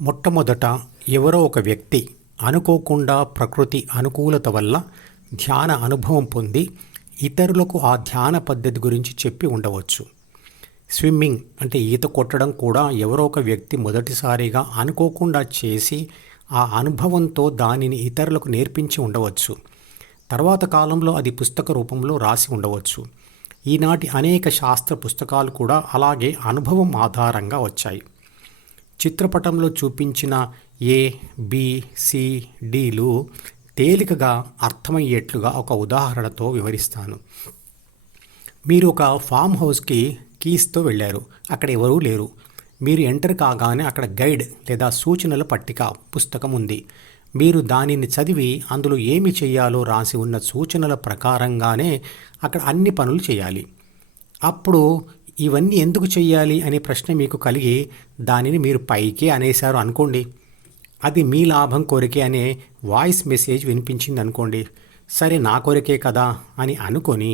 మొట్టమొదట ఎవరో ఒక వ్యక్తి అనుకోకుండా ప్రకృతి అనుకూలత వల్ల ధ్యాన అనుభవం పొంది ఇతరులకు ఆ ధ్యాన పద్ధతి గురించి చెప్పి ఉండవచ్చు. స్విమ్మింగ్ అంటే ఈత కొట్టడం కూడా ఎవరో ఒక వ్యక్తి మొదటిసారిగా అనుకోకుండా చేసి ఆ అనుభవంతో దానిని ఇతరులకు నేర్పించి ఉండవచ్చు. తర్వాత కాలంలో అది పుస్తక రూపంలో రాసి ఉండవచ్చు. ఈనాటి అనేక శాస్త్ర పుస్తకాలు కూడా అలాగే అనుభవం ఆధారంగా వచ్చాయి. చిత్రపటంలో చూపించిన ఏ, బి, సి, డిలు తేలికగా అర్థమయ్యేట్లుగా ఒక ఉదాహరణతో వివరిస్తాను. మీరు ఒక ఫామ్ హౌస్కి కీస్తో వెళ్ళారు. అక్కడ ఎవరూ లేరు. మీరు ఎంటర్ కాగానే అక్కడ గైడ్ లేదా సూచనల పట్టిక పుస్తకం ఉంది. మీరు దానిని చదివి అందులో ఏమి చేయాలో రాసి ఉన్న సూచనల ప్రకారంగానే అక్కడ అన్ని పనులు చేయాలి. అప్పుడు ఇవన్నీ ఎందుకు చెయ్యాలి అనే ప్రశ్న మీకు కలిగి దానిని మీరు పైకే అనేశారు అనుకోండి. అది మీ లాభం కొరకే అనే వాయిస్ మెసేజ్ వినిపించింది అనుకోండి. సరే, నా కొరకే కదా అని అనుకొని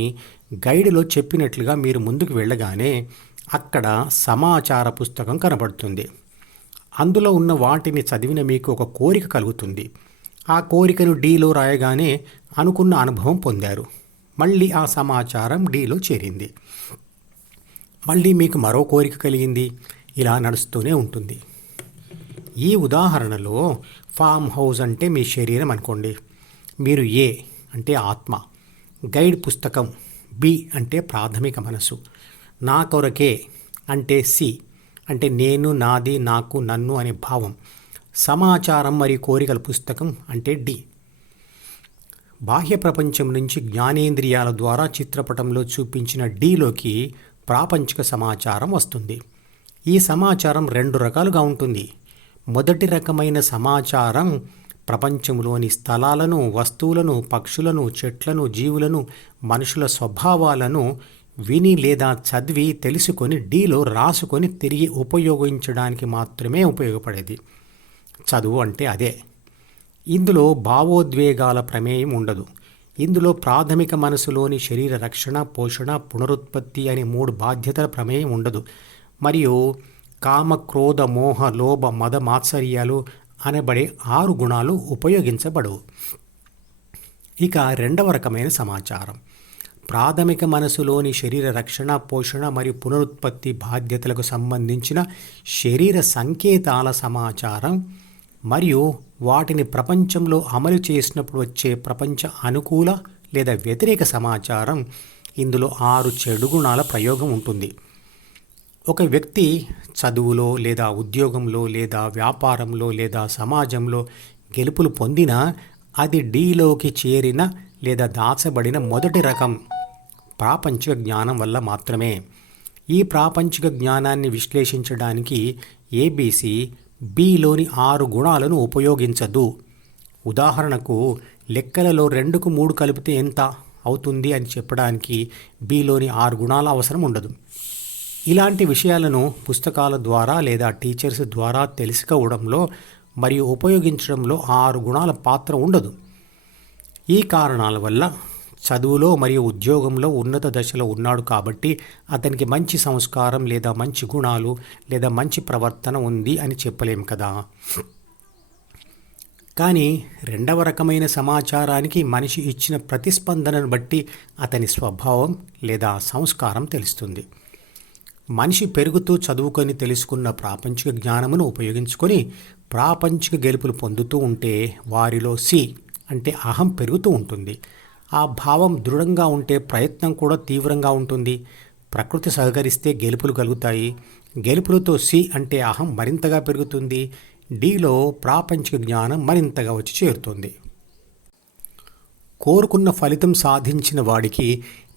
గైడ్లో చెప్పినట్లుగా మీరు ముందుకు వెళ్ళగానే అక్కడ సమాచార పుస్తకం కనబడుతుంది. అందులో ఉన్న వాటిని చదివిన మీకు ఒక కోరిక కలుగుతుంది. ఆ కోరికను డీలో రాయగానే అనుకున్న అనుభవం పొందారు. మళ్ళీ ఆ సమాచారం డీలో చేరింది. మళ్ళీ మీకు మరో కోరిక కలిగింది. ఇలా నడుస్తూనే ఉంటుంది. ఈ ఉదాహరణలో ఫామ్ హౌస్ అంటే మీ శరీరం అనుకోండి. మీరు ఏ అంటే ఆత్మ, గైడ్ పుస్తకం బి అంటే ప్రాథమిక మనసు, నా కొరకే అంటే సి అంటే నేను, నాది, నాకు, నన్ను అనే భావం, సమాచారం మరియు కోరికల పుస్తకం అంటే డి. బాహ్య ప్రపంచం నుంచి జ్ఞానేంద్రియాల ద్వారా చిత్రపటంలో చూపించిన డిలోకి ప్రాపంచిక సమాచారం వస్తుంది. ఈ సమాచారం రెండు రకాలుగా ఉంటుంది. మొదటి రకమైన సమాచారం ప్రపంచంలోని స్థలాలను, వస్తువులను, పక్షులను, చెట్లను, జీవులను, మనుషుల స్వభావాలను విని లేదా చదివి తెలుసుకొని డీలో రాసుకొని తిరిగి ఉపయోగించడానికి మాత్రమే ఉపయోగపడేది. చదువు అంటే అదే. ఇందులో భావోద్వేగాల ప్రమేయం ఉండదు. ఇందులో ప్రాథమిక మనసులోని శరీర రక్షణ, పోషణ, పునరుత్పత్తి అనే 3 బాధ్యతల ప్రమేయం ఉండదు. మరియు కామ, క్రోధ, మోహ, లోభ, మద, మాత్సర్యాలు అనబడే 6 గుణాలు ఉపయోగించబడవు. ఇక రెండవ రకమైన సమాచారం ప్రాథమిక మనసులోని శరీర రక్షణ, పోషణ మరియు పునరుత్పత్తి బాధ్యతలకు సంబంధించిన శరీర సంకేతాల సమాచారం మరియు వాటిని ప్రపంచంలో అమలు చేసినప్పుడు వచ్చే ప్రపంచ అనుకూల లేదా వ్యతిరేక సమాచారం. ఇందులో 6 చెడు గుణాల ప్రయోగం ఉంటుంది. ఒక వ్యక్తి చదువులో లేదా ఉద్యోగంలో లేదా వ్యాపారంలో లేదా సమాజంలో గెలుపులు పొందినా అది డీలోకి చేరిన లేదా దాచబడిన మొదటి రకం ప్రాపంచిక జ్ఞానం వల్ల మాత్రమే. ఈ ప్రాపంచిక జ్ఞానాన్ని విశ్లేషించడానికి ఏబీసీ బిలోని 6 గుణాలను ఉపయోగించదు. ఉదాహరణకు లెక్కలలో 2కు 3 కలిపితే ఎంత అవుతుంది అని చెప్పడానికి బిలోని 6 గుణాల అవసరం ఉండదు. ఇలాంటి విషయాలను పుస్తకాల ద్వారా లేదా టీచర్స్ ద్వారా తెలుసుకోవడంలో మరియు ఉపయోగించడంలో 6 గుణాల పాత్ర ఉండదు. ఈ కారణాల వల్ల చదువులో మరియు ఉద్యోగంలో ఉన్నత దశలో ఉన్నాడు కాబట్టి అతనికి మంచి సంస్కారం లేదా మంచి గుణాలు లేదా మంచి ప్రవర్తన ఉంది అని చెప్పలేం కదా. కానీ రెండవ రకమైన సమాచారానికి మనిషి ఇచ్చిన ప్రతిస్పందనను బట్టి అతని స్వభావం లేదా సంస్కారం తెలుస్తుంది. మనిషి పెరుగుతూ చదువుకొని తెలుసుకున్న ప్రాపంచిక జ్ఞానమును ఉపయోగించుకొని ప్రాపంచిక గెలుపులు పొందుతూ ఉంటే వారిలో సి అంటే అహం పెరుగుతూ ఉంటుంది. ఆ భావం దృఢంగా ఉంటే ప్రయత్నం కూడా తీవ్రంగా ఉంటుంది. ప్రకృతి సహకరిస్తే గెలుపులు కలుగుతాయి. గెలుపులతో సి అంటే అహం మరింతగా పెరుగుతుంది. డిలో ప్రాపంచిక జ్ఞానం మరింతగా వచ్చి చేరుతుంది. కోరుకున్న ఫలితం సాధించిన వాడికి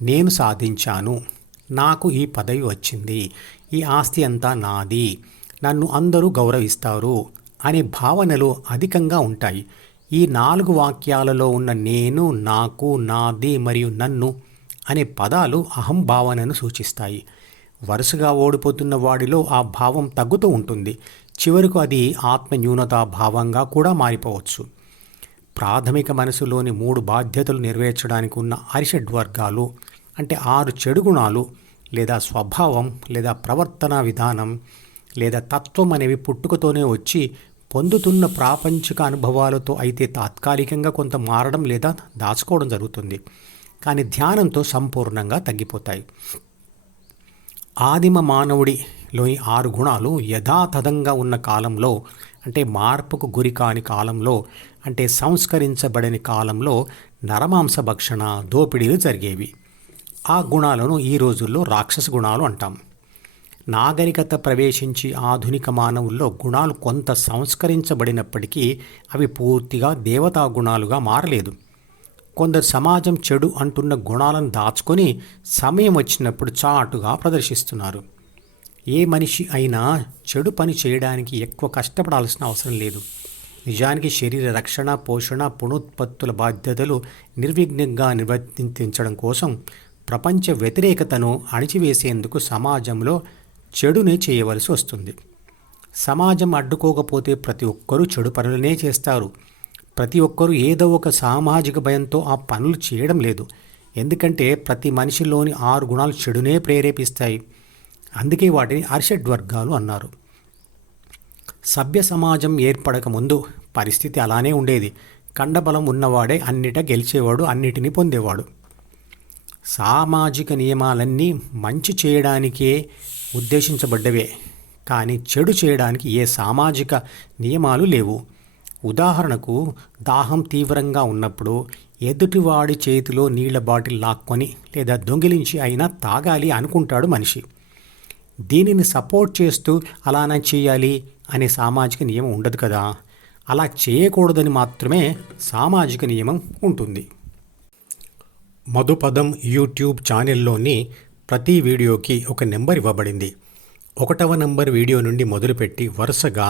నేను సాధించాను, నాకు ఈ పదవి వచ్చింది, ఈ ఆస్తి అంతా నాది, నన్ను అందరూ గౌరవిస్తారు అనే భావనలు అధికంగా ఉంటాయి. ఈ 4 వాక్యాలలో ఉన్న నేను, నాకు, నాది మరియు నన్ను అనే పదాలు అహం భావనను సూచిస్తాయి. వరుసగా ఓడిపోతున్న వాడిలో ఆ భావం తగ్గుతూ ఉంటుంది. చివరకు అది ఆత్మన్యూనతా భావంగా కూడా మారిపోవచ్చు. ప్రాథమిక మనసులోని 3 బాధ్యతలు నెరవేర్చడానికి ఉన్న అరిషడ్వర్గాలు అంటే 6 చెడు గుణాలు లేదా స్వభావం లేదా ప్రవర్తనా విధానం లేదా తత్వం అనేవి పుట్టుకతోనే వచ్చి పొందుతున్న ప్రాపంచిక అనుభవాలతో అయితే తాత్కాలికంగా కొంత మారడం లేదా దాచుకోవడం జరుగుతుంది, కానీ ధ్యానంతో సంపూర్ణంగా తగ్గిపోతాయి. ఆదిమ మానవుడిలోని 6 గుణాలు యథాతథంగా ఉన్న కాలంలో, అంటే మార్పుకు గురి కాని కాలంలో, అంటే సంస్కరించబడని కాలంలో నరమాంస భక్షణ, దోపిడీలు జరిగేవి. ఆ గుణాలను ఈ రోజుల్లో రాక్షస గుణాలు అంటాం. నాగరికత ప్రవేశించి ఆధునిక మానవుల్లో గుణాలు కొంత సంస్కరించబడినప్పటికీ అవి పూర్తిగా దేవతా గుణాలుగా మారలేదు. కొందరు సమాజం చెడు అంటున్న గుణాలను దాచుకొని సమయం వచ్చినప్పుడు చాటుగా ప్రదర్శిస్తున్నారు. ఏ మనిషి అయినా చెడు పని చేయడానికి ఎక్కువ కష్టపడాల్సిన అవసరం లేదు. నిజానికి శరీర రక్షణ, పోషణ, పునరుత్పత్తుల బాధ్యతలు నిర్విఘ్నంగా నిర్వర్తించడం కోసం ప్రపంచ వ్యతిరేకతను అణిచివేసేందుకు సమాజంలో చెడునే చేయవలసి వస్తుంది. సమాజం అడ్డుకోకపోతే ప్రతి ఒక్కరూ చెడు పనులనే చేస్తారు. ప్రతి ఒక్కరూ ఏదో ఒక సామాజిక భయంతో ఆ పనులు చేయడం లేదు. ఎందుకంటే ప్రతి మనిషిలోని 6 గుణాలు చెడునే ప్రేరేపిస్తాయి. అందుకే వాటిని అరిషడ్వర్గాలు అన్నారు. సభ్య సమాజం ఏర్పడక ముందు పరిస్థితి అలానే ఉండేది. కండబలం ఉన్నవాడే అన్నిట గెలిచేవాడు, అన్నిటినీ పొందేవాడు. సామాజిక నియమాలన్నీ మంచి చేయడానికే ఉద్దేశించబడ్డవే, కానీ చెడు చేయడానికి ఏ సామాజిక నియమాలు లేవు. ఉదాహరణకు, దాహం తీవ్రంగా ఉన్నప్పుడు ఎదుటివాడి చేతిలో నీళ్ల బాటిల్ లాక్కొని లేదా దొంగిలించి అయినా తాగాలి అనుకుంటాడు మనిషి. దీనిని సపోర్ట్ చేస్తూ అలానే చేయాలి అనే సామాజిక నియమం ఉండదు కదా. అలా చేయకూడదని మాత్రమే సామాజిక నియమం ఉంటుంది. మధుపదం యూట్యూబ్ ఛానల్లోని ప్రతి వీడియోకి ఒక నెంబర్ ఇవ్వబడింది. 1వ నంబర్ వీడియో నుండి మొదలుపెట్టి వరుసగా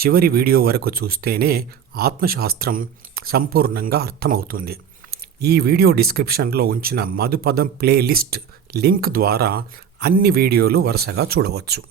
చివరి వీడియో వరకు చూస్తేనే ఆత్మశాస్త్రం సంపూర్ణంగా అర్థమవుతుంది. ఈ వీడియో డిస్క్రిప్షన్లో ఉంచిన మధుపదం ప్లేలిస్ట్ లింక్ ద్వారా అన్ని వీడియోలు వరుసగా చూడవచ్చు.